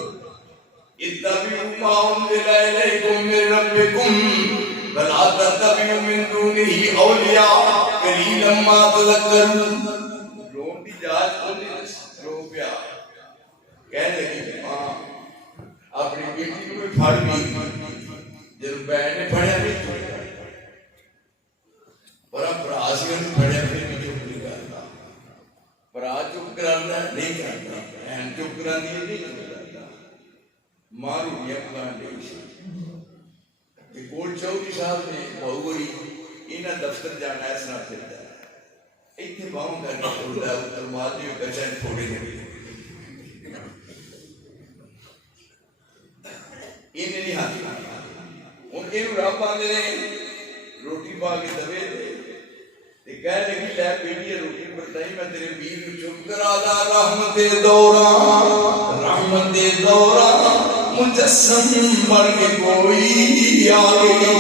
اتبعوا ما انزل الیکم من ربکم ولا تتبعوا من دونه اولیاء قلیلا ما تذکرون. لوگ دی جاج کو رو پیا کہہ لگی ماں اپنی بیٹی کو پھڑ گئی جب بہن نے پڑھیا نہیں اور اب برا سے پڑھیا پھر بھی چپ نہیں کرتا برا چپ کرانا نہیں کرتا بہن چپ کرانی نہیں چپ کرتا ماں روٹیاں جانا ہے اس طرح پھر جانا اتنے باؤں کر کے چھوڑتا ہے اتر مالی ہو کچھن تھوڑے نہیں انہیں نہیں ہاتھ ان کے رب آنے نے روٹی پا کے دبے دے کہہ لگی لے بیٹی روٹی بتائی میں تیرے پیر کو چپ کرا دا رحمت دورا مجسم بن کے کوئی آگئی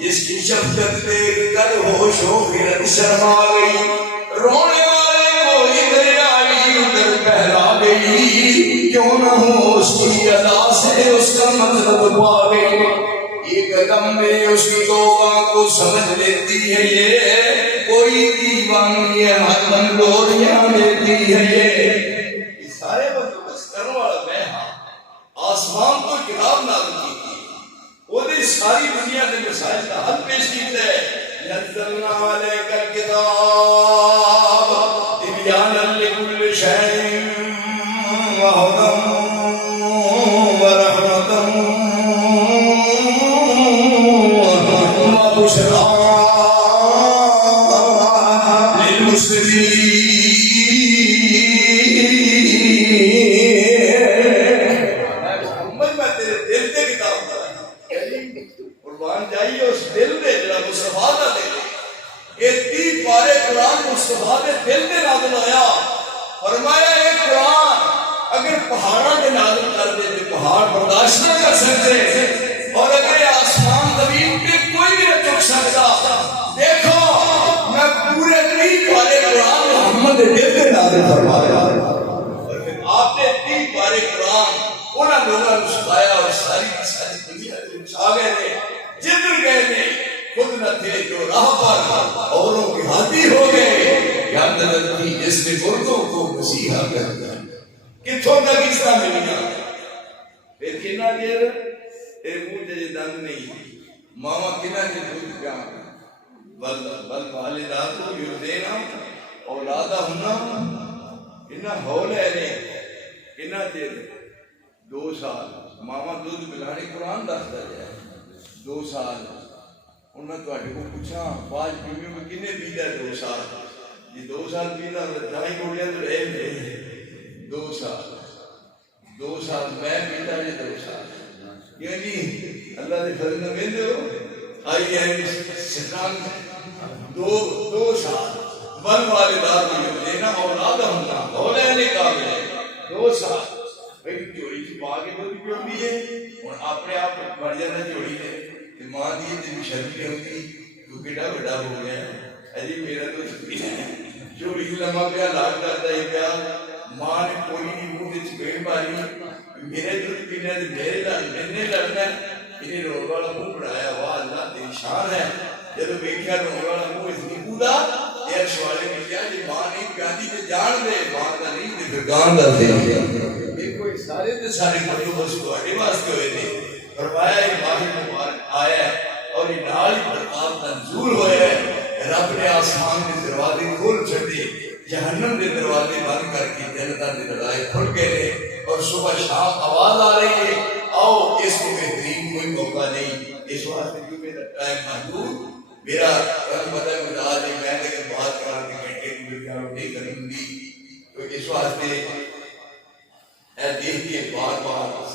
جس کی شفقت دیکھ کر ہوش ہو پھر شرما گئی رونے والے کوئی دریائی ادھر پہلا گئی کیوں نہ ہو اس کی ادا سے اس کا مطلب پا گئی ایک قدم میں اس کی توبہ کو سمجھ لیتی ہے یہ کوئی دیوانی ہے ہر من گوریاں لیتی ہے یہ سارے بس کرنے والا میں ہاں آسمان تو کتاب نازل کی تھی وہ دی ساری دنیا کے مسائل کا حل پیش کیتا ہے نزلنا علیک الکتاب تبیانا لکل شیء وہدی ورحمۃ وبشریٰ قربان جائیے اس دل دے جڑا مصطفیٰ دا دل یہ 30 پارے قرآن مصطفیٰ دے دل دے نازل ہویا فرمایا یہ قرآن اگر پہاڑاں دے نازل کر دے تو پہاڑ برداشت نہ کر سکتے اور اگر یہ آسمان زمین پہ کوئی بھی نہ چک سکتا دیکھو میں پورے 30 پارے قرآن محمد دے دل دے نازل فرمایا اور پھر آپ نے 30 پارے قرآن انہاں لوگوں کو سکھایا اور ساری دنیا کے چھا گئے تھے جدھر گئے تھے خود نہ تھے جو راہ پر اوروں کے ہاتھی ہو گئے یا نظر تھی جس نے مردوں کو مسیحا کر دیا کتھوں تک اس طرح مل گیا پھر کنا دیر اے منہ جے دند نہیں ماما کنا دے دودھ پیا بل والدات یردینا اولادا ہونا کنا ہول ہے نے کنا دیر 2 سال ماما دودھ پلانے قرآن دستا جائے 2 سال انہوں نے تواڈے کو پوچھا 5 بیویوں میں کنے پیدا 2 سال یہ 2 سال پیدا دائی گوڑیاں تو رہے لے 2 سال 2 سال میں پیدا یہ 2 سال یعنی اللہ نے فضل میں دو آئی ہے شیطان 2 سال بل والدات دینا اولادا ہونا اولین کامل 2 سال جوڑی چھپا کے دودھ پیوندی ہے اور اپنے آپ مر جانا جوڑی ہے ماں دی تیری شرمی ہوتی تو کیڑا بڑا ہو گیا اجی میرا تو پینا ہے جوڑی لمحہ پیا لاڈ کرتا ہے پیا ماں نے کوئی نہیں منہ وچ چپیڑ ماری میرے دودھ پینا تے میرے لڑنا انہیں روڑ والا منہ بڑھایا واہ اللہ تیری شان ہے جب ویکھیا روڑ والا منہ اس نیبو دا عرش والے نے کیا جی ماں نہیں پیاندی تے جان دے ماں دا نہیں تے پھر گان دا دے کوئی سارے تے سارے مطلب بس تواڈے واسطے ہوئے تھے فرمایا یہ ماہی مبارک آیا ہے اور یہ نال برکات منظور ہوئے ہیں رب نے آسمان کے دروازے کھول چھڑے جہنم کے دروازے بند کر کے جنت کے دروازے کھل گئے اور صبح شام آواز آ رہی ہے آؤ اس کو بہترین کوئی موقع نہیں اس واسطے جو میرا ٹائم محدود میرا رحمت مداد ہے میں نے بات کرا کے گھنٹے کی بجائے نہیں کروں گی تو اس واسطے اے دیکھ کے بار بار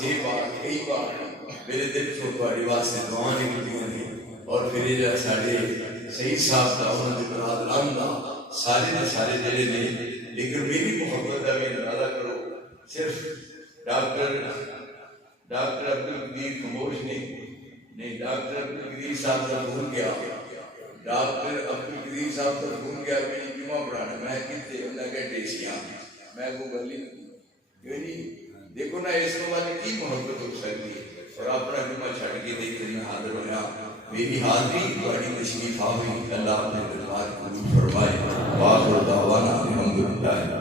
کئی بار میرے دل کو تواڈے واسطے دعا نکلیاں نے اور پھر یہ ساڈے صحیح صاحب دا انہاں دے برادران دا سارے جڑے نے لیکن میری محبت دا بھی اندازہ کرو صرف ڈاکٹر عبدالقدیر خموش نہیں ڈاکٹر عبدالقدیر صاحب دا بھول گیا ڈاکٹر عبدالقدیر صاحب دا بھول گیا میں جمعہ پڑھانا میں کتے انہاں کے ٹیسیاں میں وہ گلی یعنی دیکھو نا اس کو والے کی محبت ہو سکتی ہے اور اپنا جمعہ چھڑ کے دیکھ میں حاضر ہویا میری حاضری بڑی تشریف آوی اللہ اپنے دربار قبول فرمائے واخر دعوانا الحمدللہ